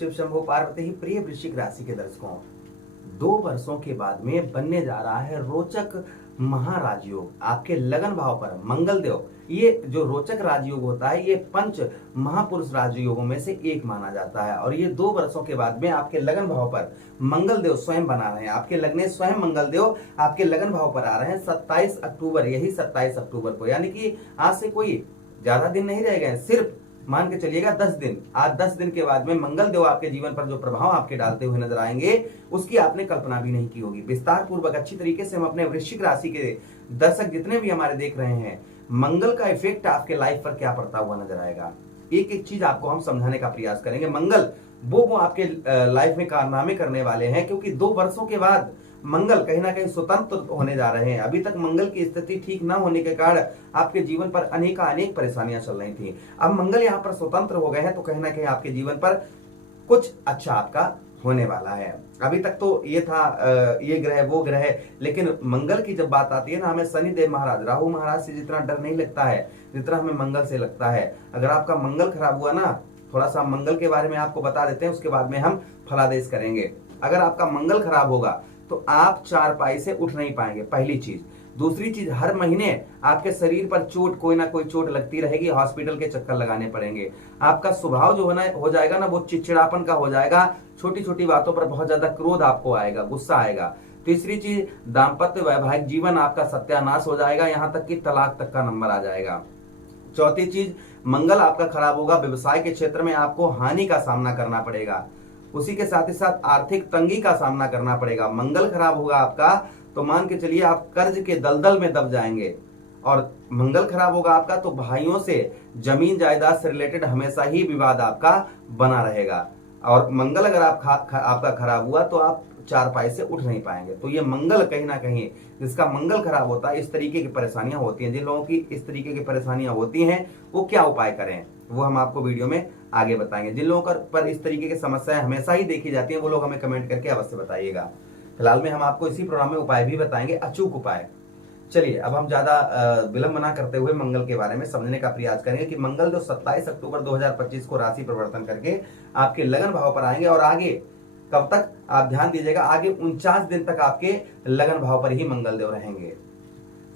शिव शंभो पार्वती ही। प्रिय वृश्चिक राशि के दर्शकों, 2 वर्षों के बाद में बनने जा रहा है रोचक महाराजयोग आपके लगन भाव पर मंगल देव। ये जो रोचक राजयोग होता है ये पंच महापुरुष राजयोगों में से एक माना जाता है और ये 2 वर्षों के बाद में आपके लगन भाव पर मंगल देव स्वयं बना रहे हैं। आपके लगने स्वयं मंगल देव आपके लगन भाव पर आ रहे हैं 27 अक्टूबर, यही 27 अक्टूबर को, यानी कि आज से कोई ज्यादा दिन नहीं रह गए, सिर्फ मान के चलिएगा 10 दिन। आज 10 दिन के बाद में मंगल देव आपके जीवन पर जो प्रभाव आपके डालते हुए नजर आएंगे उसकी आपने कल्पना भी नहीं की होगी। विस्तार पूर्वक अच्छी तरीके से हम अपने वृश्चिक राशि के दर्शक जितने भी हमारे देख रहे हैं, मंगल का इफेक्ट आपके लाइफ पर क्या पड़ता हुआ नजर आएगा, एक एक चीज आपको हम समझाने का प्रयास करेंगे। मंगल वो आपके लाइफ में कारनामे करने वाले हैं क्योंकि 2 वर्षों के बाद मंगल कहीं ना कहीं स्वतंत्र होने जा रहे हैं। अभी तक मंगल की स्थिति ठीक न होने के कारण आपके जीवन पर अनेक परेशानियां चल रही थी। अब मंगल यहाँ पर स्वतंत्र हो गए हैं तो कहीं ना कहीं आपके जीवन पर कुछ अच्छा आपका होने वाला है। अभी तक तो ये था ये ग्रह वो ग्रह, लेकिन मंगल की जब बात आती है ना, हमें शनि देव महाराज, राहु महाराज से जितना डर नहीं लगता है जितना हमें मंगल से लगता है। अगर आपका मंगल खराब हुआ ना, थोड़ा सा मंगल के बारे में आपको बता देते हैं, उसके बाद में हम फलादेश करेंगे। अगर आपका मंगल खराब होगा तो आप चारपाई से उठ नहीं पाएंगे, पहली चीज। दूसरी चीज, हर महीने आपके शरीर पर चोट, कोई ना कोई चोट लगती रहेगी, हॉस्पिटल के चक्कर लगाने पड़ेंगे। आपका स्वभाव जो हो जाएगा ना, वो चिड़चिड़ापन का हो जाएगा, छोटी छोटी बातों पर बहुत ज्यादा क्रोध आपको आएगा, गुस्सा आएगा। तीसरी चीज, दाम्पत्य वैवाहिक जीवन आपका सत्यानाश हो जाएगा, यहां तक कि तलाक तक का नंबर आ जाएगा। चौथी चीज, मंगल आपका खराब होगा, व्यवसाय के क्षेत्र में आपको हानि का सामना करना पड़ेगा, उसी के साथ ही साथ आर्थिक तंगी का सामना करना पड़ेगा। मंगल खराब होगा आपका तो मान के चलिए आप कर्ज के दलदल में दब जाएंगे। और मंगल खराब होगा आपका तो भाइयों से, जमीन जायदाद से रिलेटेड हमेशा ही विवाद आपका बना रहेगा। और मंगल अगर आपका खराब हुआ तो आप चारपाई से उठ नहीं पाएंगे। तो ये मंगल कहीं ना कहीं, जिसका मंगल खराब होता है, इस तरीके की परेशानियां होती हैं। जिन लोगों की इस तरीके की परेशानियां होती हैं वो क्या उपाय करें वो हम आपको वीडियो में आगे बताएंगे। जिन लोगों पर इस तरीके की समस्याएं हमेशा ही देखी जाती हैं वो लोग हमें कमेंट करके अवश्य बताइएगा। फिलहाल में हम आपको इसी प्रोग्राम में उपाय भी बताएंगे, अचूक उपाय। चलिए अब हम ज्यादा विलंब ना करते हुए मंगल के बारे में समझने का प्रयास करेंगे कि मंगल जो 27 अक्टूबर 2025 को राशि परिवर्तन करके आपके लगन भाव पर आएंगे और आगे कब तक आप ध्यान दीजिएगा, आगे 49 दिन तक आपके लगन भाव पर ही मंगल देव रहेंगे।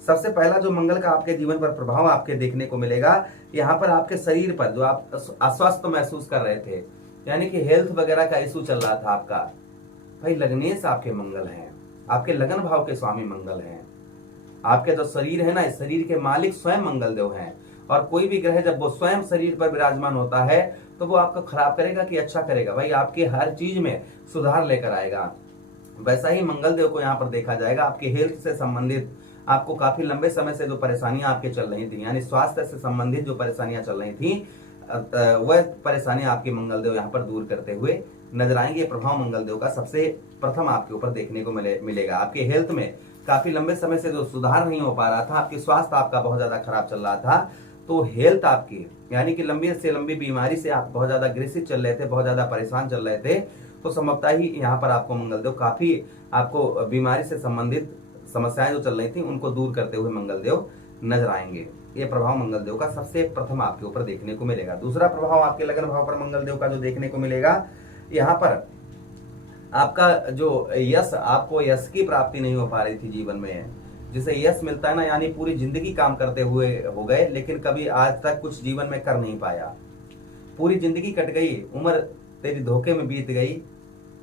सबसे पहला जो मंगल का आपके जीवन पर प्रभाव आपके देखने को मिलेगा, यहाँ पर आपके शरीर पर जो आप अस्वस्थ महसूस कर रहे थे, यानी कि हेल्थ वगैरह का इशू चल रहा था आपका, भाई लग्नेश आपके मंगल हैं, आपके लगन भाव के स्वामी मंगल हैं। आपके जो शरीर है ना, इस शरीर के मालिक स्वयं मंगल देव हैं। और कोई भी ग्रह जब वो स्वयं शरीर पर विराजमान होता है तो वो आपको खराब करेगा कि अच्छा करेगा, भाई आपके हर चीज में सुधार लेकर आएगा। वैसा ही मंगल देव को यहाँ पर देखा जाएगा। आपके हेल्थ से संबंधित आपको काफी लंबे समय से जो परेशानियां आपके चल रही थी, यानी स्वास्थ्य से संबंधित जो परेशानियां चल रही थी, वह परेशानियां आपके मंगल देव यहाँ पर दूर करते हुए नजर आएंगे। ये प्रभाव मंगल देव का सबसे प्रथम आपके ऊपर देखने को मिलेगा। आपके हेल्थ में काफी लंबे समय से जो सुधार नहीं हो पा रहा था, आपकी स्वास्थ्य आपका बहुत ज्यादा खराब चल रहा था, तो हेल्थ आपकी, यानी कि लंबी से लंबी बीमारी से आप बहुत ज्यादा ग्रसित चल रहे थे, बहुत ज्यादा परेशान चल रहे थे, तो संभवतः ही यहाँ पर आपको मंगल देव काफी आपको बीमारी से संबंधित समस्याएं जो चल रही थी उनको दूर करते हुए मंगल देव नजर आएंगे। ये प्रभाव मंगल देव का सबसे प्रथम आपके ऊपर देखने को मिलेगा। दूसरा प्रभाव आपके लगन भाव पर मंगल देव का जो देखने को मिलेगा, यहाँ पर आपका जो यश, आपको यश की प्राप्ति नहीं हो पा रही थी जीवन में, जिसे यश मिलता है ना, यानी पूरी जिंदगी काम करते हुए हो गए लेकिन कभी आज तक कुछ जीवन में कर नहीं पाया, पूरी जिंदगी कट गई, उम्र तेरी धोखे में बीत गई,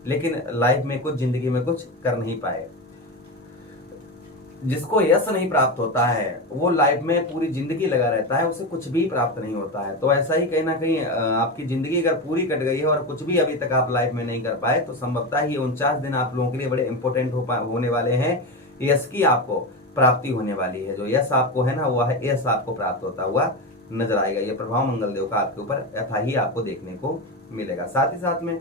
लेकिन लाइफ में कुछ, जिंदगी में कुछ कर नहीं पाए। जिसको यश नहीं प्राप्त होता है वो लाइफ में पूरी जिंदगी लगा रहता है, उसे कुछ भी प्राप्त नहीं होता है। तो ऐसा ही कहीं ना कहीं आपकी जिंदगी अगर पूरी कट गई है और कुछ भी अभी तक आप लाइफ में नहीं कर पाए, तो संभवतः ही 49 दिन आप लोगों के लिए बड़े इंपॉर्टेंट होने वाले हैं। यश की आपको प्राप्ति होने वाली है, जो यश आपको है ना, वह यश आपको प्राप्त होता हुआ नजर आएगा। यह प्रभाव मंगल देव का आपके ऊपर यथाही आपको देखने को मिलेगा। साथ ही साथ में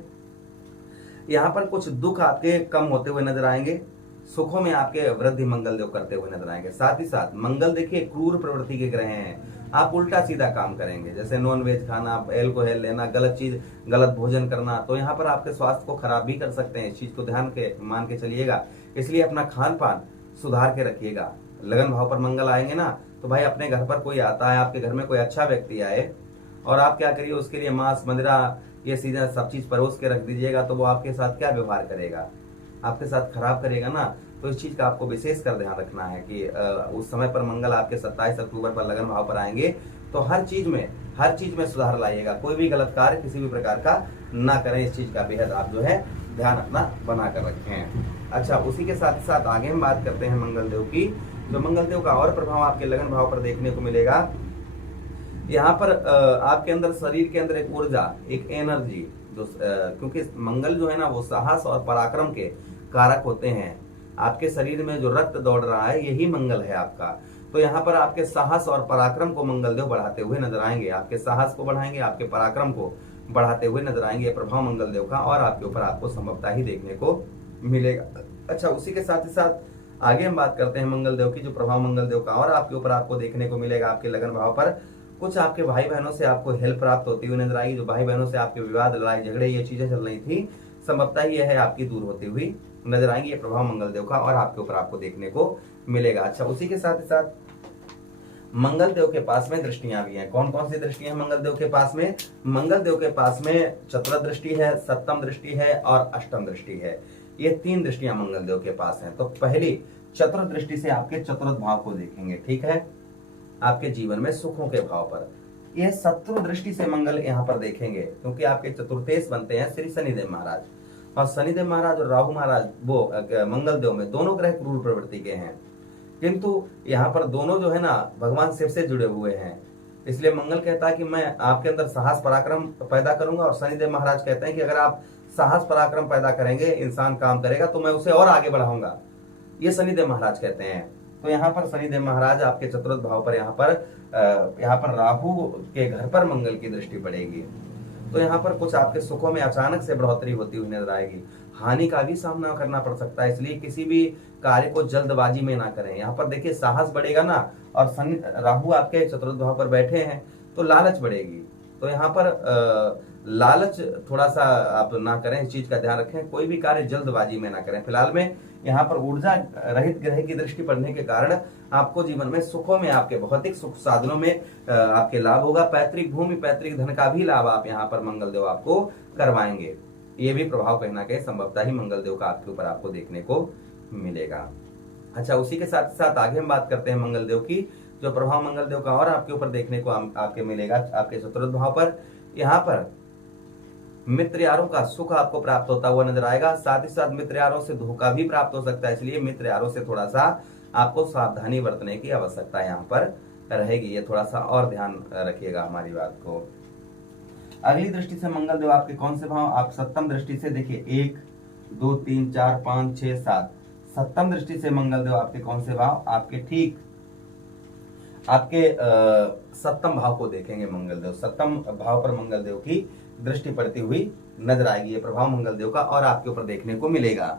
यहाँ पर कुछ दुख आपके कम होते हुए नजर आएंगे, सुखों में आपके वृद्धि मंगल देव करते हुए नजर आएंगे। साथ ही साथ मंगल देखिए क्रूर प्रवृत्ति के ग्रह हैं, आप उल्टा सीधा काम करेंगे, जैसे नॉन वेज खाना, एल्कोहल लेना, गलत चीज, गलत भोजन करना, तो यहाँ पर आपके स्वास्थ्य को खराब भी कर सकते हैं। इस चीज को मान के चलिएगा, इसलिए अपना खान पान सुधार के रखिएगा। लगन भाव पर मंगल आएंगे ना, तो भाई अपने घर पर कोई आता है, आपके घर में कोई अच्छा व्यक्ति आए, और आप क्या करिए, उसके लिए मांस, मदिरा, ये सीधा सब चीज परोस के रख दीजिएगा तो वो आपके साथ क्या व्यवहार करेगा, आपके साथ खराब करेगा ना। तो इस चीज का आपको विशेष कर ध्यान रखना है कि उस समय पर मंगल आपके 27 अक्टूबर पर लगन भाव पर आएंगे तो हर चीज में सुधार लाइएगा। कोई भी गलत कार्य किसी भी प्रकार का ना करें, इस चीज का बेहद आप जो है ध्यान अपना बना कर रखें। अच्छा, उसी के साथ साथ आगे हम बात करते हैं मंगल देव की। जो मंगल देव का और प्रभाव आपके लगन भाव पर देखने को मिलेगा, यहाँ पर आपके अंदर शरीर के अंदर एक ऊर्जा, एक एनर्जी, क्योंकि मंगल जो है ना वो साहस और पराक्रम के कारक होते हैं। आपके शरीर में जो रक्त दौड़ रहा है यही मंगल है आपका। तो यहाँ पर आपके साहस और पराक्रम को मंगल देव बढ़ाते हुए नजर आएंगे, आपके साहस को बढ़ाएंगे, आपके पराक्रम को बढ़ाते हुए नजर आएंगे। ये प्रभाव मंगल देव का और आपके ऊपर आपको संभवतः ही देखने को मिलेगा। अच्छा, उसी के साथ ही साथ आगे हम बात करते हैं मंगल देव की। जो प्रभाव मंगल देव का और आपके ऊपर आपको देखने को मिलेगा आपके लगन भाव पर, कुछ आपके भाई बहनों से आपको हेल्प प्राप्त होती हुई नजर आएगी। जो भाई बहनों से आपके विवाद, लड़ाई झगड़े, ये चीजें चल रही थी, संभवतः यह है आपकी दूर होती हुई नजर आएंगी। ये प्रभाव मंगल देव का और आपके ऊपर आपको देखने को मिलेगा। अच्छा, उसी के साथ ही साथ मंगल देव के पास में दृष्टियां भी हैं। कौन कौन सी दृष्टियां मंगल देव के पास में? मंगल देव के पास में चतुर्थ दृष्टि है, सप्तम दृष्टि है और अष्टम दृष्टि है। ये 3 दृष्टियां मंगल देव के पास हैं। तो पहली चतुर्थ दृष्टि से आपके चतुर्थ भाव को देखेंगे, ठीक है, आपके जीवन में सुखों के भाव पर। यह शत्रु दृष्टि से मंगल यहाँ पर देखेंगे, क्योंकि आपके चतुर्थेश बनते हैं श्री शनिदेव महाराज, और शनिदेव महाराज और राहु महाराज वो मंगल देव में दोनों ग्रह क्रूर प्रवृत्ति के हैं, किंतु यहाँ पर दोनों जो है ना भगवान शिव से जुड़े हुए हैं। इसलिए मंगल कहता है कि मैं आपके अंदर साहस पराक्रम पैदा करूंगा, और शनिदेव महाराज कहते हैं कि अगर आप साहस पराक्रम पैदा करेंगे, इंसान काम करेगा तो मैं उसे और आगे बढ़ाऊंगा, ये शनिदेव महाराज कहते हैं। तो यहाँ पर शनिदेव महाराज आपके चतुर्थ भाव पर यहाँ पर राहु के घर पर मंगल की दृष्टि पड़ेगी। तो यहाँ पर कुछ आपके सुखों में अचानक से बढ़ोतरी होती हुई नजर आएगी। हानि का भी सामना करना पड़ सकता है, इसलिए किसी भी कार्य को जल्दबाजी में ना करें। यहाँ पर देखिए साहस बढ़ेगा ना, और शनि राहु आपके चतुर्थ भाव पर बैठे हैं तो लालच बढ़ेगी। तो यहाँ पर लालच थोड़ा सा आप ना करें, इस चीज का ध्यान रखें। कोई भी कार्य जल्दबाजी में ना करें। फिलहाल में यहाँ पर ऊर्जा रहित ग्रह की दृष्टि पड़ने के कारण आपको जीवन में सुखों में, आपके भौतिक सुख साधनों में आपके लाभ होगा। पैतृक भूमि, पैतृक धन का भी लाभ आप यहाँ पर मंगल देव आपको करवाएंगे। ये भी प्रभाव कहीं ना कहीं संभवतः ही मंगल देव का आपके ऊपर आपको देखने को मिलेगा। अच्छा, उसी के साथ साथ आगे हम बात करते हैं मंगल देव की। जो प्रभाव मंगल देव का और आपके ऊपर देखने को आपके मिलेगा आपके चतुर्थ भाव पर, यहाँ पर मित्र यारों का सुख आपको प्राप्त होता हुआ नजर आएगा। साथ ही साथ मित्र यारों से धोखा भी प्राप्त हो सकता है, इसलिए मित्र यारों से थोड़ा सा आपको सावधानी बरतने की आवश्यकता यहाँ पर रहेगी। ये थोड़ा सा और ध्यान रखिएगा हमारी बात को। अगली दृष्टि से मंगल देव आपके कौन से भाव? आप सप्तम दृष्टि से देखिए, 1 2 3 4 5 6 7, सप्तम दृष्टि से मंगल देव आपके कौन से भाव? आपके ठीक आपके सप्तम भाव को देखेंगे मंगल देव। सप्तम भाव पर मंगल देव की दृष्टि पड़ती हुई नजर आएगी। ये प्रभाव मंगल देव का और आपके ऊपर देखने को मिलेगा।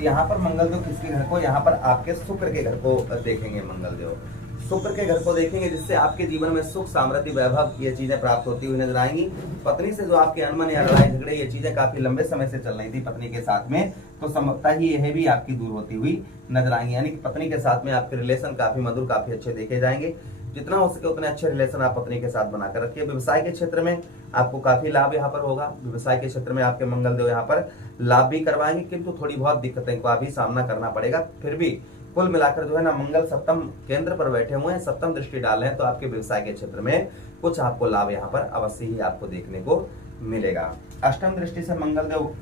यहाँ पर मंगल देव किसके घर को? यहाँ पर आपके शुक्र के घर को देखेंगे मंगल देव। शुक्र के घर को देखेंगे, जिससे आपके जीवन में सुख, समृद्धि, वैभव ये चीजें प्राप्त होती हुई नजर आएंगी। पत्नी से जो आपके अनमन या लड़ाई झगड़े ये चीजें काफी लंबे समय से चल रही थी पत्नी के साथ में, तो संभवतः ही यह भी आपकी दूर होती हुई नजर आएंगी। यानी कि पत्नी के साथ में आपके रिलेशन काफी मधुर, काफी अच्छे देखे जाएंगे। जितना हो सके उतने अच्छे रिलेशन आप पत्नी के साथ बनाकर रखिए। व्यवसाय के क्षेत्र में आपको काफी लाभ यहाँ पर होगा। व्यवसाय के क्षेत्र में आपके मंगल देव यहाँ पर लाभ भी करवाएंगे, किंतु थोड़ी बहुत दिक्कतें का भी सामना करना पड़ेगा। फिर भी कुल मिलाकर जो है ना मंगल सप्तम केंद्र पर बैठे हुए हैं, सप्तम दृष्टि डाले हैं, तो आपके व्यवसाय के क्षेत्र में कुछ आपको लाभ यहाँ पर अवश्य ही आपको देखने को मिलेगा। अष्टम दृष्टि से मंगल देव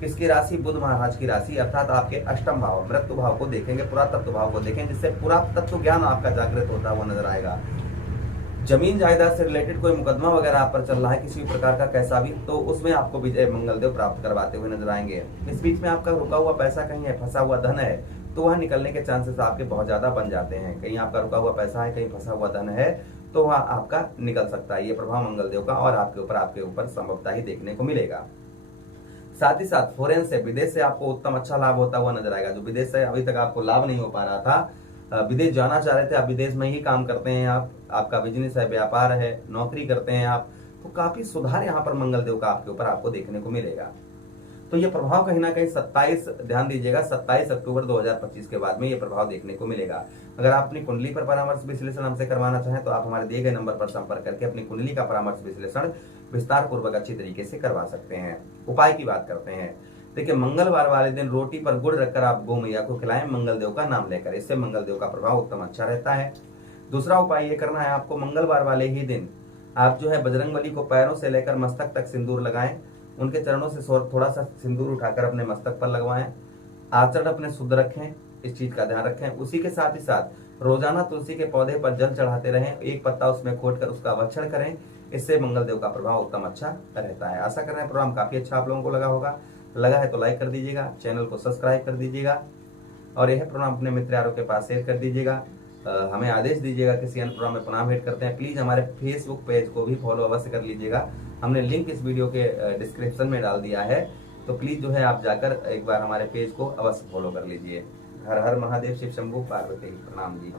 किसकी राशि? बुध महाराज की राशि, अर्थात आपके अष्टम भाव मृत्यु भाव को देखेंगे, पुरातत्व भाव को देखेंगे, जिससे पुरातत्व ज्ञान आपका जागृत होता हुआ नजर आएगा। जमीन जायदाद से रिलेटेड कोई मुकदमा वगैरह आप पर चल रहा है किसी भी प्रकार का, कैसा भी, तो उसमें आपको विजय मंगल देव प्राप्त करवाते हुए नजर आएंगे। इस बीच में आपका रुका हुआ पैसा कहीं है, फंसा हुआ धन है, तो वहां निकलने के चांसेस आपके बहुत ज्यादा बन जाते हैं। कहीं आपका रुका हुआ पैसा है, कहीं फंसा हुआ धन है, तो वहां आपका निकल सकता है। ये प्रभाव मंगल देव का और आपके ऊपर संभवतः ही देखने को मिलेगा। साथ ही साथ फॉरेन से, विदेश से आपको उत्तम अच्छा लाभ होता हुआ नजर आएगा। जो विदेश से अभी तक आपको लाभ नहीं हो पा रहा था, विदेश जाना चाह रहे थे, आप विदेश में ही काम करते हैं, आपका बिजनेस है, व्यापार है, नौकरी करते हैं आप, तो काफी सुधार यहाँ पर मंगल देव का आपके ऊपर आपको देखने को मिलेगा। तो ये प्रभाव कहीं ना कहीं 27, ध्यान दीजिएगा, 27 अक्टूबर 2025 के बाद में ये प्रभाव देखने को मिलेगा। अगर आप अपनी कुंडली पर परामर्श विश्लेषण हमसे करवाना चाहें तो आप हमारे दिए गए नंबर पर संपर्क करके अपनी कुंडली का परामर्श विश्लेषण विस्तार पूर्वक अच्छी तरीके से करवा सकते हैं। उपाय की बात करते हैं। देखिए, मंगलवार वाले दिन रोटी पर गुड़ रखकर आप गौ मैया को खिलाएं मंगल देव का नाम लेकर, इससे मंगल देव का प्रभाव उत्तम अच्छा रहता है। दूसरा उपाय ये करना है आपको, मंगलवार वाले ही दिन आप जो है बजरंगबली को पैरों से लेकर मस्तक तक सिंदूर लगाएं, उनके चरणों से थोड़ा सा सिंदूर उठाकर अपने मस्तक पर लगवाएं। आचरण अपने शुद्ध रखें, इस चीज का ध्यान रखें। उसी के साथ ही साथ रोजाना तुलसी के पौधे पर जल चढ़ाते रहें, एक पत्ता उसमें खोद कर उसका अवक्षण करें, इससे मंगल देव का प्रभाव उत्तम अच्छा रहता है। आशा कर रहे हैं प्रोग्राम काफी अच्छा आप लोगों को लगा होगा। लगा है तो लाइक कर दीजिएगा, चैनल को सब्सक्राइब कर दीजिएगा और यह प्रोग्राम अपने मित्र यारों के पास शेयर कर दीजिएगा। हमें आदेश दीजिएगा किसी अन्य प्रोग्राम में पुनः भेंट करते हैं। प्लीज हमारे फेसबुक पेज को भी फॉलो अवश्य कर लीजिएगा, हमने लिंक इस वीडियो के डिस्क्रिप्शन में डाल दिया है, तो प्लीज जो है आप जाकर एक बार हमारे पेज को अवश्य फॉलो कर लीजिए। हर हर महादेव, शिव शंभू पार्वती, प्रणाम जी।